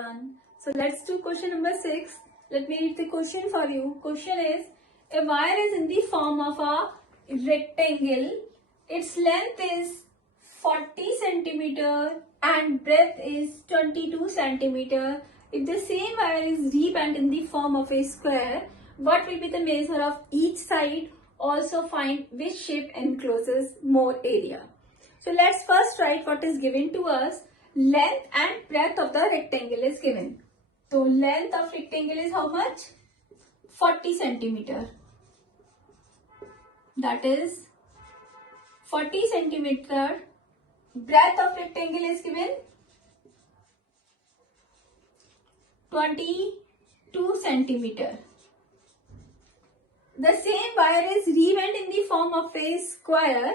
everyone. So let's do question number 6. Let me read the question for you. Question is, a wire is in the form of a rectangle. Its length is 40 centimeter and breadth is 22 centimeter. If the same wire is rebent in the form of a square, what will be the measure of each side? Also find which shape encloses more area. So let's first write what is given to us. Length and breadth of the rectangle is given. So length of rectangle is how much? 40 centimeter. That is 40 centimeter. Breadth of rectangle is given 22 centimeter. The same wire is rebent in the form of a square,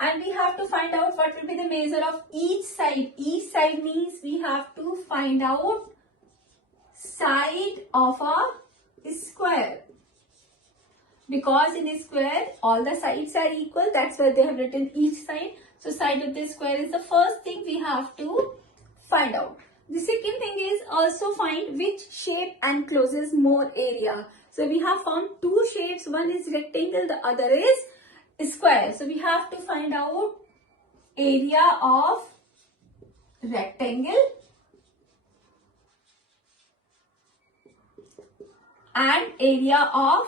and we have to find out what will be the measure of each side. Each side means we have to find out side of a square. Because in a square, all the sides are equal. That's why they have written each side. So side of the square is the first thing we have to find out. The second thing is also find which shape encloses more area. So we have found two shapes. One is rectangle, the other is square. So we have to find out area of rectangle and area of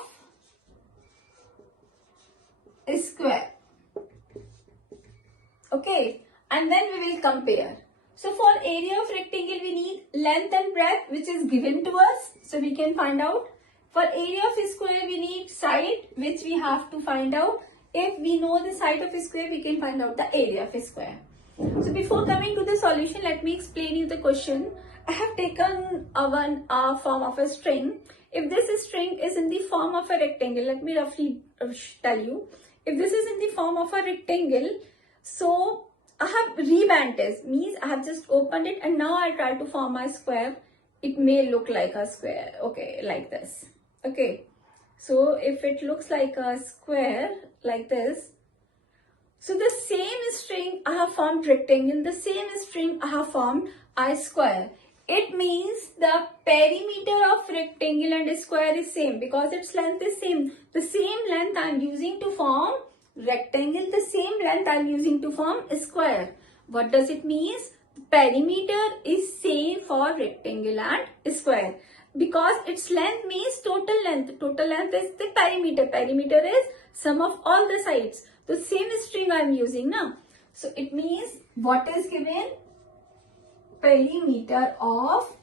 square. Okay, and then we will compare. So for area of rectangle we need length and breadth, which is given to us, so we can find out. For area of square we need side, which we have to find out. If we know the side of a square, we can find out the area of a square. So before coming to the solution, let me explain you the question. I have taken one form of a string. If this string is in the form of a rectangle, let me roughly tell you. If this is in the form of a rectangle, so I have rebent it, means I have just opened it and now I try to form a square. It may look like a square, okay, like this. Okay, so if it looks like a square like this, so the same string I have formed rectangle, the same string I have formed a square. It means the perimeter of rectangle and square is same because its length is same. The same length I am using to form rectangle, the same length I am using to form a square. What does it mean? Perimeter is same for rectangle and square. Because its length means total length. Total length is the perimeter. Perimeter is sum of all the sides. The same string I am using now. So it means what is given? Perimeter of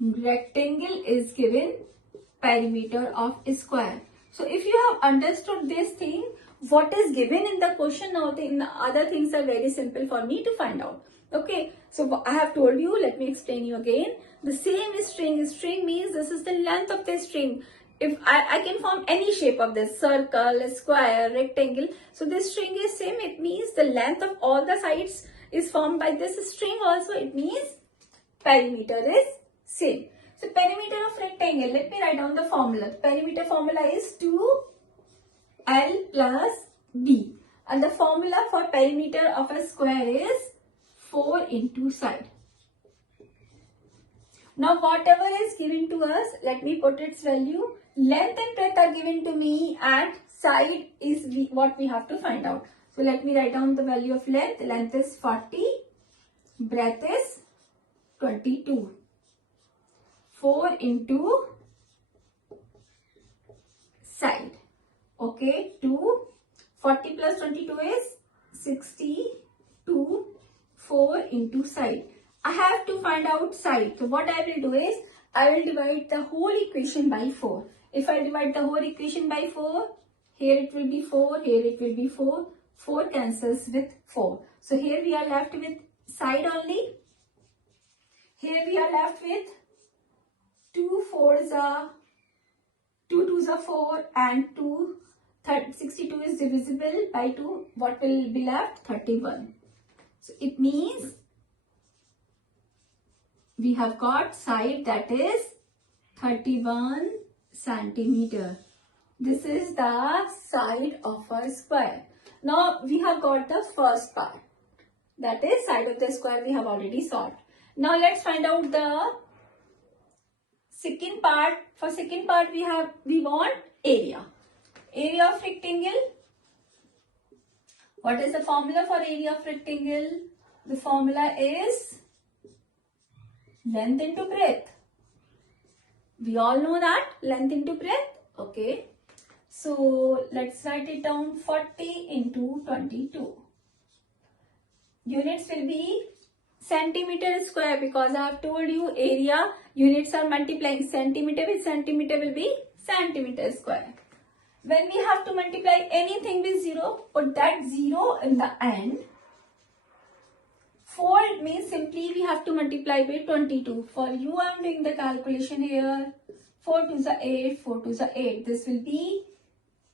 rectangle is given perimeter of square. So if you have understood this thing, what is given in the question, now the other things are very simple for me to find out. Okay, so I have told you, let me explain you again. The same string means this is the length of the string. If I can form any shape of this, circle, square, rectangle. So this string is same. It means the length of all the sides is formed by this string also. It means perimeter is same. So perimeter of rectangle, let me write down the formula. Perimeter formula is 2L plus B. And the formula for perimeter of a square is 4 into side. Now whatever is given to us, let me put its value. Length and breadth are given to me and side is what we have to find out. So let me write down the value of length. Length is 40, breadth is 22. 4 into side. Okay, 2. 40 plus 22 is 62. 4 into side. I have to find out side. So what I will do is, I will divide the whole equation by 4. If I divide the whole equation by 4, here it will be 4, here it will be 4. 4 cancels with 4. So here we are left with side only. Here we are left with 2 4s are 2 2s are 4 and 62 is divisible by 2. What will be left? 31. So it means we have got side that is 31 centimeter. This is the side of a square. Now we have got the first part. That is side of the square we have already solved. Now let's find out the second part. For second part we want area. Area of rectangle. What is the formula for area of rectangle? The formula is length into breadth. We all know that, length into breadth. Okay. So let's write it down, 40 into 22. Units will be centimeter square, because I have told you area units are multiplying. Centimeter with centimeter will be centimeter square. When we have to multiply anything with 0, put that 0 in the end. Fold means simply we have to multiply by 22. For you I am doing the calculation here. 4 to the 8, 4 to the 8. This will be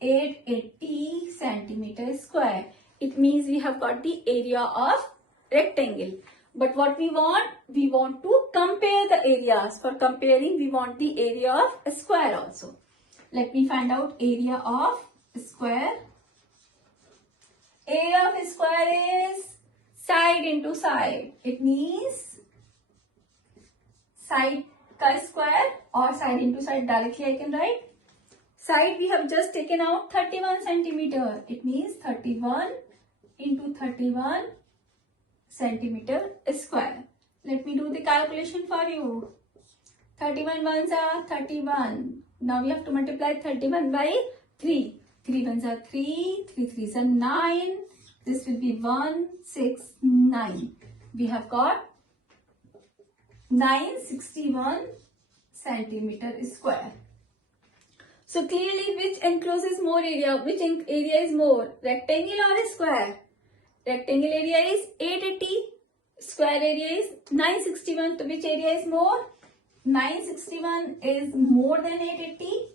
880 centimeter square. It means we have got the area of rectangle. But what we want to compare the areas. For comparing, we want the area of a square also. Let me find out area of square. Area of square is side into side. It means side ka square or side into side, directly I can write. Side we have just taken out 31 centimeter. It means 31 into 31 centimeter square. Let me do the calculation for you. 31 ones are 31. Now we have to multiply 31 by 3. 3 ones are 3, 3 threes are 9. This will be 1, 6, 9. We have got 961 centimeter square. So clearly, which encloses more area? Which area is more? Rectangle or square? Rectangle area is 880. Square area is 961. So which area is more? 961 is more than 880.